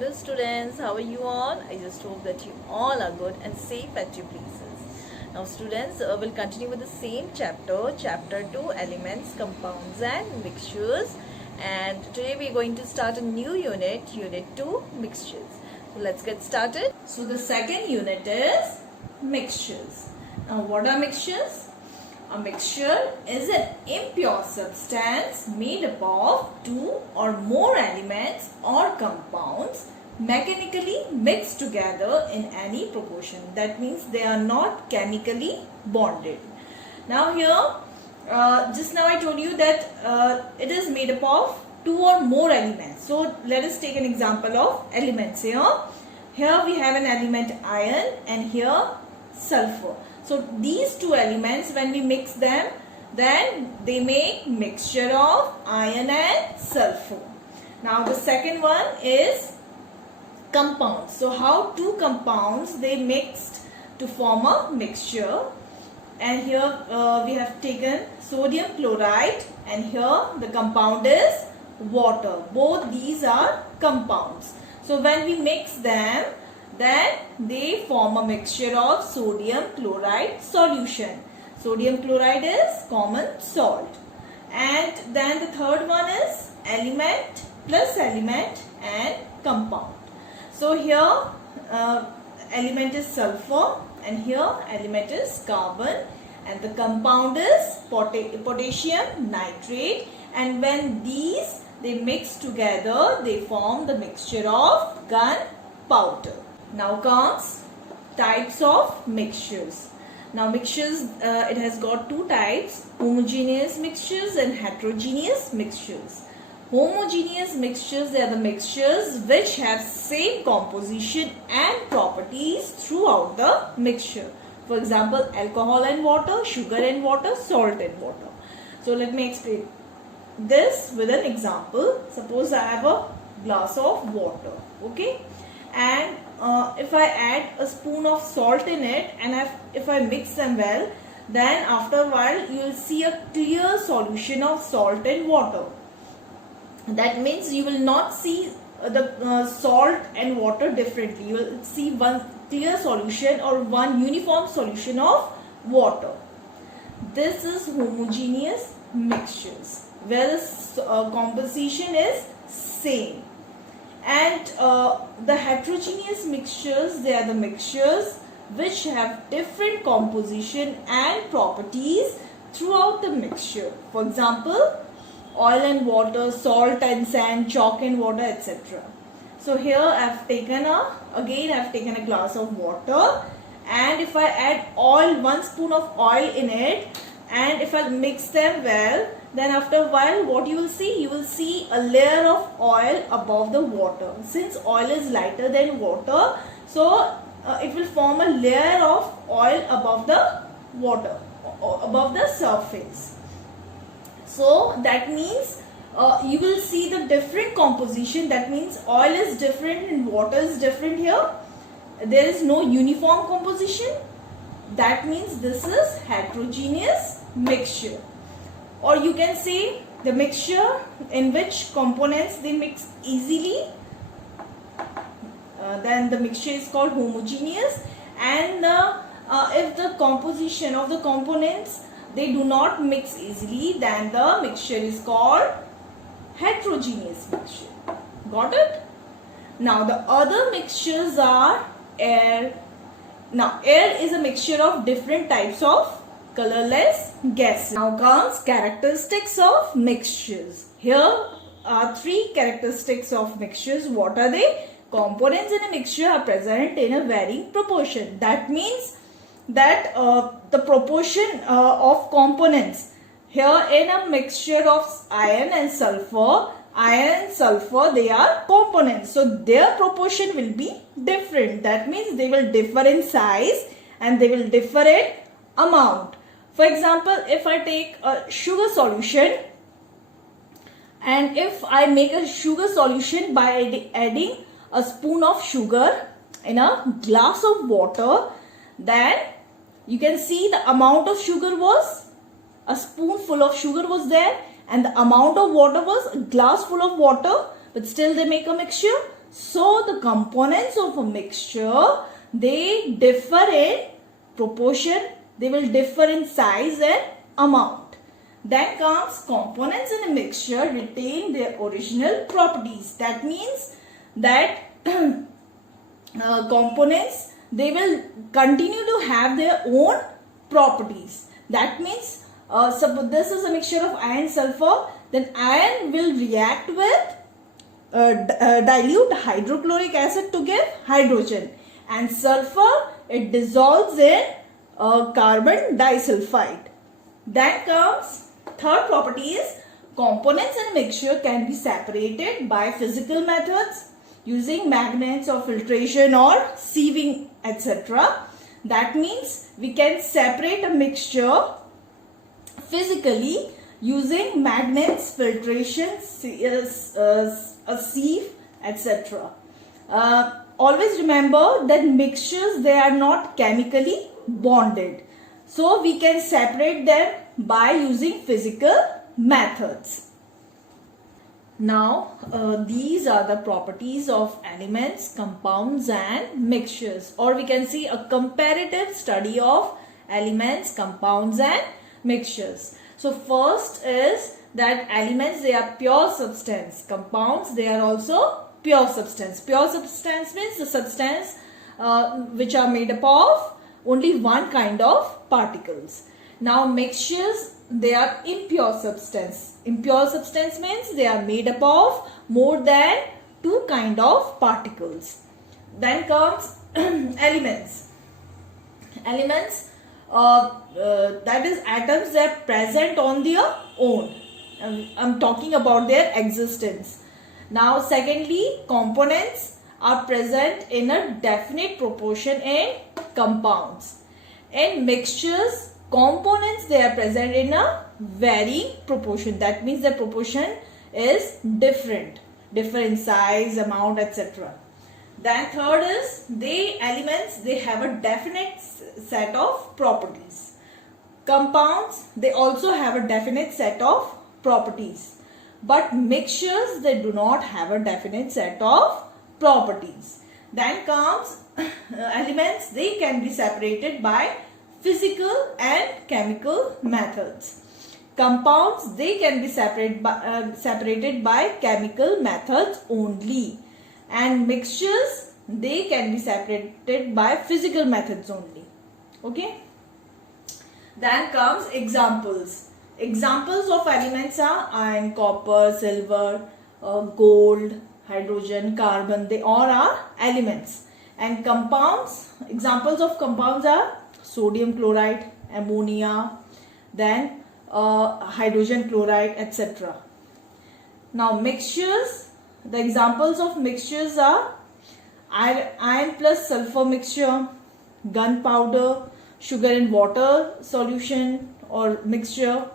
Hello students, how are you all? I just hope that you all are good and safe at your places. Now students, we'll continue with the same chapter, chapter 2, elements, compounds and mixtures. And today we're going to start a new unit, unit 2, mixtures. So let's get started. So the second unit is mixtures. Now what are mixtures? A mixture is an impure substance made up of two or more elements or compounds mechanically mixed together in any proportion. That means they are not chemically bonded. Now here, just now I told you that it is made up of two or more elements. So let us take an example of elements here. Here we have an element iron and here sulfur. So these two elements, when we mix them, then they make mixture of iron and sulfur. Now the second one is compounds. So how two compounds they mixed to form a mixture. And here we have taken sodium chloride and here the compound is water. Both these are compounds. So when we mix them, then they form a mixture of sodium chloride solution. Sodium chloride is common salt. And then the third one is element plus element and compound. So here element is sulfur and here element is carbon and the compound is potassium nitrate, and when these they mix together they form the mixture of gunpowder. Now comes types of mixtures. Now mixtures, it has got two types, homogeneous mixtures and heterogeneous mixtures. Homogeneous mixtures, they are the mixtures which have same composition and properties throughout the mixture. For example, alcohol and water, sugar and water, salt and water. So let me explain this with an example. Suppose I have a glass of water, okay, and if I add a spoon of salt in it and if I mix them well, then after a while you will see a clear solution of salt and water. That means you will not see the salt and water differently. You will see one clear solution or one uniform solution of water. This is homogeneous mixtures where the composition is same. And the heterogeneous mixtures, they are the mixtures which have different composition and properties throughout the mixture. For example, oil and water, salt and sand, chalk and water, etc. So here I have taken a glass of water, and if I add oil, 1 spoon of oil in it, and if I mix them well, then after a while what you will see? You will see a layer of oil above the water. Since oil is lighter than water, so it will form a layer of oil above the water, above the surface. So that means you will see the different composition. That means oil is different and water is different here. There is no uniform composition. That means this is heterogeneous mixture. Or you can say the mixture in which components they mix easily, then the mixture is called homogeneous. And if the composition of the components they do not mix easily, then the mixture is called heterogeneous mixture. Got it? Now the other mixtures are air. Now air is a mixture of different types of colorless gases. Now comes characteristics of mixtures. Here are 3 characteristics of mixtures. What are they? Components in a mixture are present in a varying proportion. That means that the proportion of components here in a mixture of iron and sulfur, they are components. So their proportion will be different. That means they will differ in size and they will differ in amount. For example, if I take a sugar solution and if I make a sugar solution by adding a spoon of sugar in a glass of water, then you can see the amount of sugar was, a spoonful of sugar was there and the amount of water was a glass full of water, but still they make a mixture. So the components of a mixture, they differ in proportion, they will differ in size and amount. Then comes components in a mixture retain their original properties. That means that components, they will continue to have their own properties. That means suppose this is a mixture of iron sulfur, then iron will react with dilute hydrochloric acid to give hydrogen, and sulfur, it dissolves in carbon disulfide. Then comes third property is components in a mixture can be separated by physical methods using magnets or filtration or sieving, etc. That means we can separate a mixture physically using magnets, filtration, a sieve, etc. Always remember that mixtures, they are not chemically bonded. So we can separate them by using physical methods. Now these are the properties of elements, compounds and mixtures, or we can see a comparative study of elements, compounds and mixtures. So first is that elements, they are pure substance. Compounds, they are also pure substance. Pure substance means the substance which are made up of only one kind of particles. Now mixtures, they are impure substance. Impure substance means they are made up of more than two kind of particles. Then comes elements. Elements, that is atoms, they are present on their own. I'm talking about their existence. Now secondly, components are present in a definite proportion in compounds. In mixtures, components, they are present in a varying proportion. That means the proportion is different in size, amount, etc. Then third is elements, they have a definite set of properties. Compounds, they also have a definite set of properties. But mixtures, they do not have a definite set of properties. Then comes elements, they can be separated by physical and chemical methods. Compounds, they can be separated by chemical methods only. And mixtures, they can be separated by physical methods only. Okay. Then comes examples. Examples of elements are iron, copper, silver, gold, hydrogen, carbon. They all are elements. And compounds, examples of compounds are sodium chloride, ammonia, then hydrogen chloride, etc. Now mixtures, the examples of mixtures are iron plus sulfur mixture, gunpowder, sugar and water solution or mixture,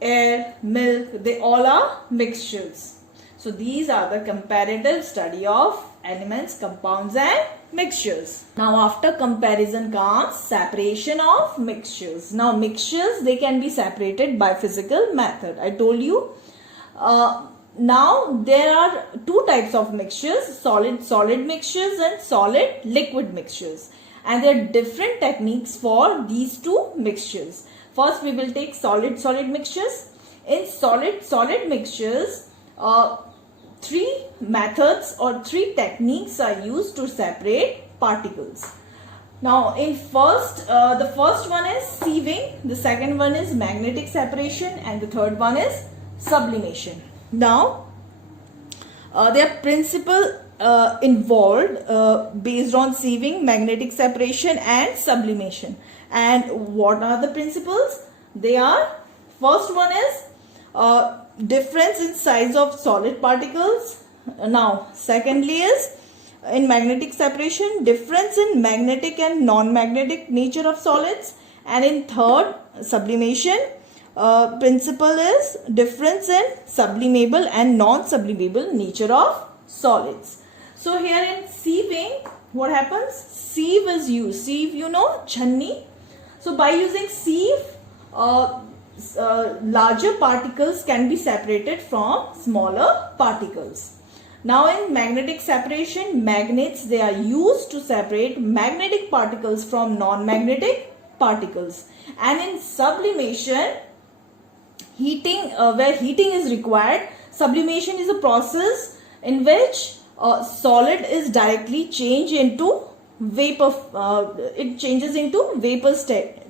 air, milk, they all are mixtures. So these are the comparative study of elements, compounds and mixtures. Now after comparison comes separation of mixtures. Now mixtures, they can be separated by physical method. I told you. Now there are two types of mixtures, solid mixtures and solid liquid mixtures. And there are different techniques for these two mixtures. First we will take solid mixtures. In solid mixtures, three methods or three techniques are used to separate particles. Now in the first one is sieving, the second one is magnetic separation, and the third one is sublimation. Now there are principles involved based on sieving, magnetic separation and sublimation. And what are the principles? They are, first one is difference in size of solid particles. Now secondly is in magnetic separation, difference in magnetic and non-magnetic nature of solids. And in third, sublimation, principle is difference in sublimable and non-sublimable nature of solids. So here in sieving, what happens? Sieve is used. Sieve, you know, chhanni. So by using sieve, larger particles can be separated from smaller particles. Now in magnetic separation, magnets, they are used to separate magnetic particles from non-magnetic particles. And in sublimation, heating, where heating is required, sublimation is a process in which solid is directly changed into vapor. It changes into vapor state.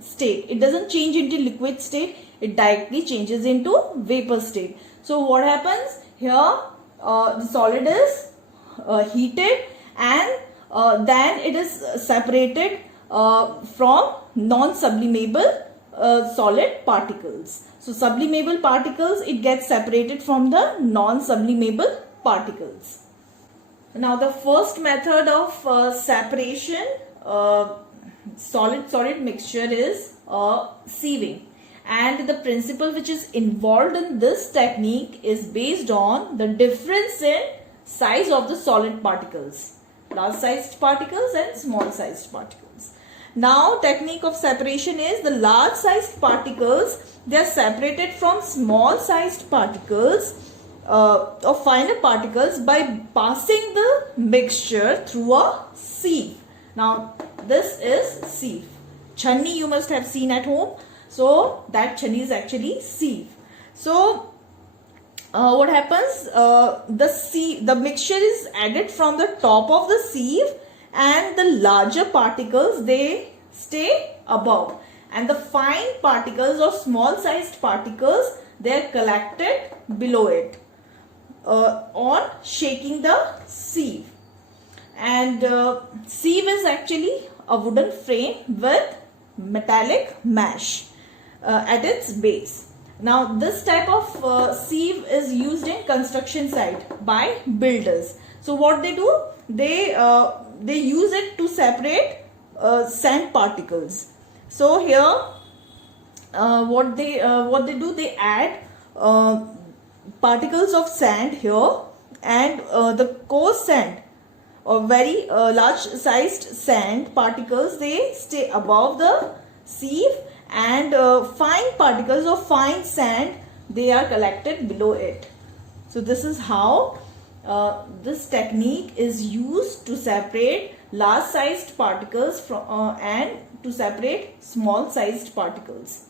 It doesn't change into liquid state. It directly changes into vapor state. So what happens here? The solid is heated, and then it is separated from non-sublimable solid particles. So sublimable particles, it gets separated from the non-sublimable particles. Now the first method of separation solid mixture is sieving. And the principle which is involved in this technique is based on the difference in size of the solid particles, large sized particles and small sized particles. Now technique of separation is the large sized particles, they are separated from small sized particles or finer particles by passing the mixture through a sieve. Now this is sieve. Channi you must have seen at home. So that channi is actually sieve. So what happens? The mixture is added from the top of the sieve, and the larger particles, they stay above, and the fine particles or small sized particles, they are collected below it on shaking the sieve. And sieve is actually a wooden frame with metallic mesh at its base. Now this type of sieve is used in construction site by builders. So what they do, they use it to separate sand particles. So here what they do, they add particles of sand here, and the coarse sand or very large sized sand particles, they stay above the sieve, and fine particles of fine sand, they are collected below it. So this is how this technique is used to separate large sized particles from and to separate small sized particles.